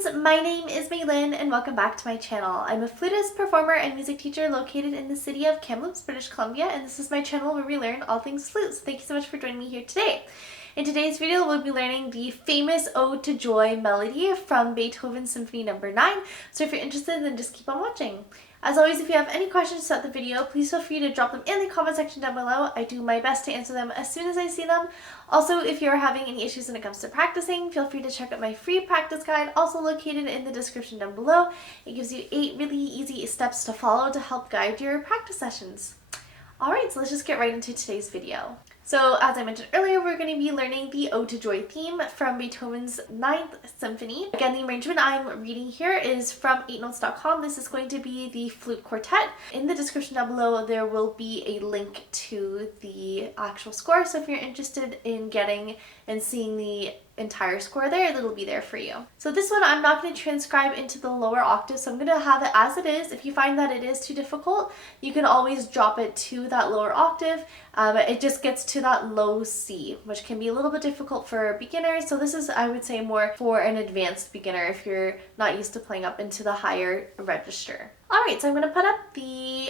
friends, my name is Mailynn and welcome back to my channel. I'm a flutist, performer, and music teacher located in the city of Kamloops, British Columbia, and this is my channel where we learn all things flute. So thank you so much for joining me here today. In today's video, we'll be learning the famous Ode to Joy melody from Beethoven's Symphony No. 9. So if you're interested, then just keep on watching. As always, if you have any questions throughout the video, please feel free to drop them in the comment section down below. I do my best to answer them as soon as I see them. Also, if you're having any issues when it comes to practicing, feel free to check out my free practice guide, also located in the description down below. It gives you 8 really easy steps to follow to help guide your practice sessions. Alright, so let's just get right into today's video. So as I mentioned earlier, we're going to be learning the Ode to Joy theme from Beethoven's 9th Symphony. Again, the arrangement I'm reading here is from 8notes.com. This is going to be the flute quartet. In the description down below, there will be a link to the actual score. So if you're interested in getting and seeing the entire score there, it'll be there for you. So this one I'm not going to transcribe into the lower octave, so I'm going to have it as it is. If you find that it is too difficult, you can always drop it to that lower octave. It just gets to that low C, which can be a little bit difficult for beginners. So this is, I would say, more for an advanced beginner if you're not used to playing up into the higher register. Alright, so I'm going to put up the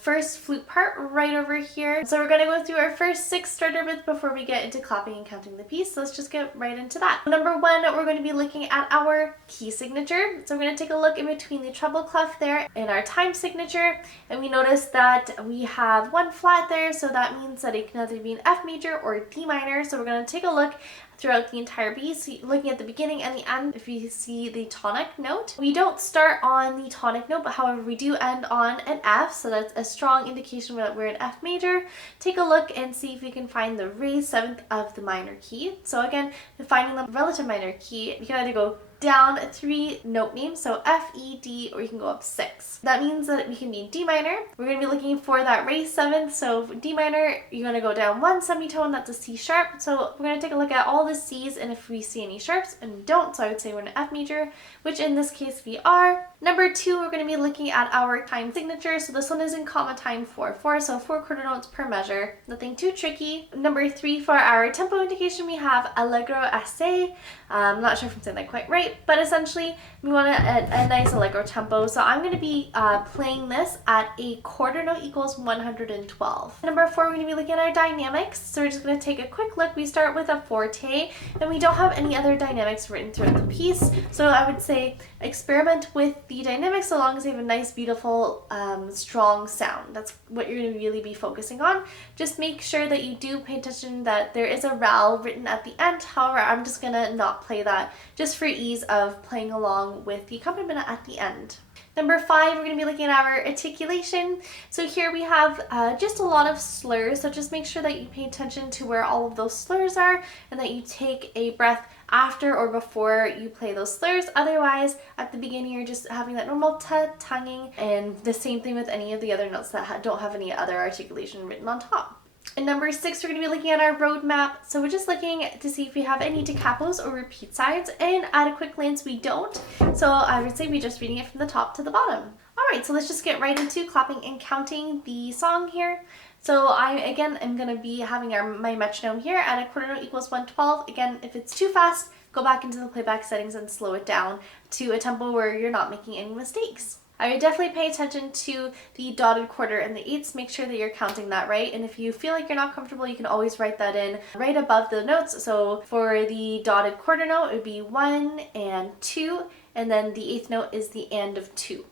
first flute part right over here. So we're going to go through our first 6 starter bits before we get into clapping and counting the piece. So let's just get right into that. Number 1, we're going to be looking at our key signature. So we're going to take a look in between the treble clef there in our time signature. And we notice that we have 1 flat there, so that means that it can either be an F major or D minor. So we're going to take a look throughout the entire piece, looking at the beginning and the end. If you see the tonic note, we don't start on the tonic note, but however we do end on an F, so that's a strong indication that we're in F major. Take a look and see if you can find the raised 7th of the minor key. So again, finding the relative minor key, you can either go down 3 note names, so F, E, D, or you can go up 6. That means that we can be D minor. We're going to be looking for that raised 7th, so D minor, you're going to go down 1 semitone, that's a C sharp. So we're going to take a look at all the C's and if we see any sharps, and we don't, so I would say we're in F major, which in this case we are. Number 2, we're going to be looking at our time signature. So this one is in comma time 4/4, so 4 quarter notes per measure, nothing too tricky. Number 3, for our tempo indication, we have allegro assai. I'm not sure if I'm saying that quite right, but essentially we want a nice allegro tempo. So I'm going to be playing this at a quarter note equals 112. Number 4, we're going to be looking at our dynamics. So we're just going to take a quick look. We start with a forte, and we don't have any other dynamics written throughout the piece. So I would say experiment with the dynamics so long as they have a nice, beautiful, strong sound. That's what you're going to really be focusing on. Just make sure that you do pay attention that there is a RAL written at the end. However, I'm just going to not play that just for ease of playing along with the accompaniment at the end. Number 5, we're going to be looking at our articulation. So here we have just a lot of slurs, so just make sure that you pay attention to where all of those slurs are and that you take a breath after or before you play those slurs. Otherwise, at the beginning, you're just having that normal tonguing, and the same thing with any of the other notes that don't have any other articulation written on top. And number 6, we're going to be looking at our roadmap. So we're just looking to see if we have any decapos or repeat sides, and at a quick glance we don't. So I would say we're just reading it from the top to the bottom. Alright, so let's just get right into clapping and counting the song here. So I, again, am going to be having my metronome here at a quarter note equals 112. Again, if it's too fast, go back into the playback settings and slow it down to a tempo where you're not making any mistakes. I would definitely pay attention to the dotted quarter and the eighths. Make sure that you're counting that right. And if you feel like you're not comfortable, you can always write that in right above the notes. So for the dotted quarter note, it would be 1 and 2. And then the 8th note is the and of 2.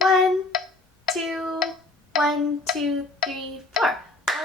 1, 2, 1, 2, 3, 4.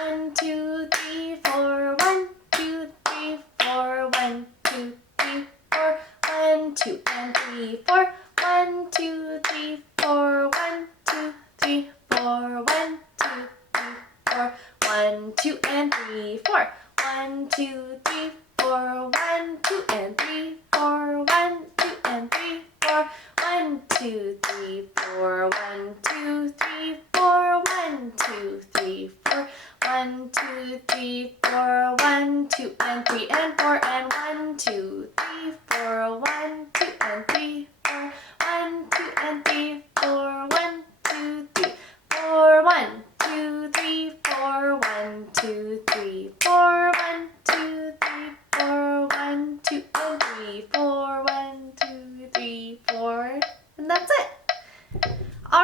1, 2, 3, 4. 1, 2, 3, 4. 1, 2, 3, 4. 1, 2, and 3, 4. 1, 2, 3, 4. 1, 2, 3, 4. 1, 2, 3, 4. 1, 2, and 3, 4. 1, 2, 3, 4. 1, 2, and 3, 4. 1, 2, and 3, 4. 1, 2, 3, 4. 1, 2, 3, 4. 1, 2, 3, 4. 1, 2, 3, 4. 1, 2, and 3, and 4. And 1, 2, 3, 4. 1, 2, and 3, 4. 1, 2, and 3, 4. 1, 2, 3, 4. 1, 2, 3, 4. 1, 2, 3, 4. 1, 2, 3, 4. 1, 2, and 3, 4. 1, 2, 3, 4.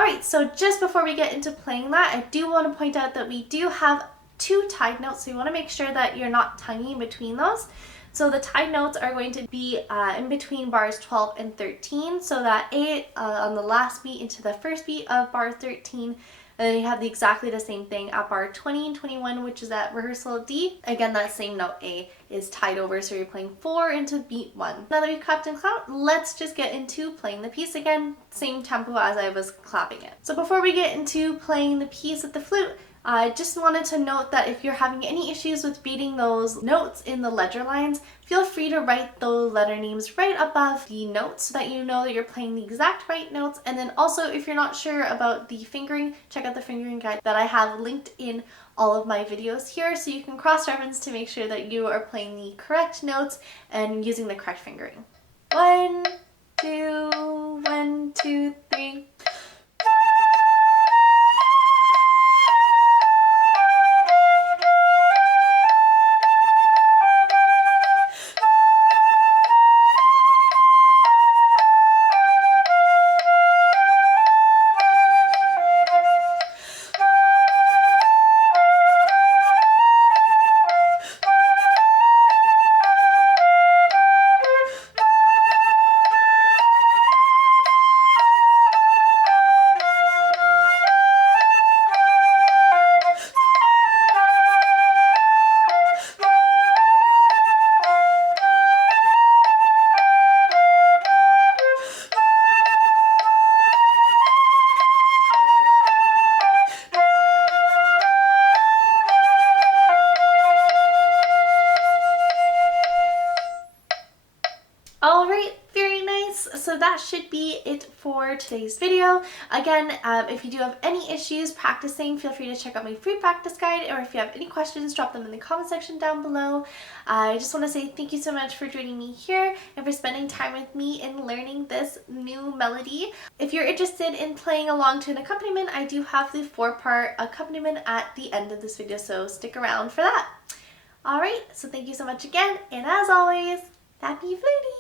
Alright, so just before we get into playing that, I do want to point out that we do have 2 tied notes, so you want to make sure that you're not tonguing between those. So the tied notes are going to be in between bars 12 and 13, so that A on the last beat into the first beat of bar 13, and then you have exactly the same thing at bar 20 and 21, which is at rehearsal D. Again, that same note A is tied over, so you're playing 4 into beat 1. Now that we've clapped and clapped, let's just get into playing the piece again, same tempo as I was clapping it. So before we get into playing the piece with the flute, I just wanted to note that if you're having any issues with beating those notes in the ledger lines, feel free to write those letter names right above the notes so that you know that you're playing the exact right notes. And then also, if you're not sure about the fingering, check out the fingering guide that I have linked in all of my videos here, so you can cross-reference to make sure that you are playing the correct notes and using the correct fingering. 1, 2, 1, 2, 3. Alright, very nice. So that should be it for today's video. Again, if you do have any issues practicing, feel free to check out my free practice guide, or if you have any questions, drop them in the comment section down below. I just want to say thank you so much for joining me here and for spending time with me in learning this new melody. If you're interested in playing along to an accompaniment, I do have the 4-part accompaniment at the end of this video, so stick around for that. Alright, so thank you so much again, and as always, happy fluting!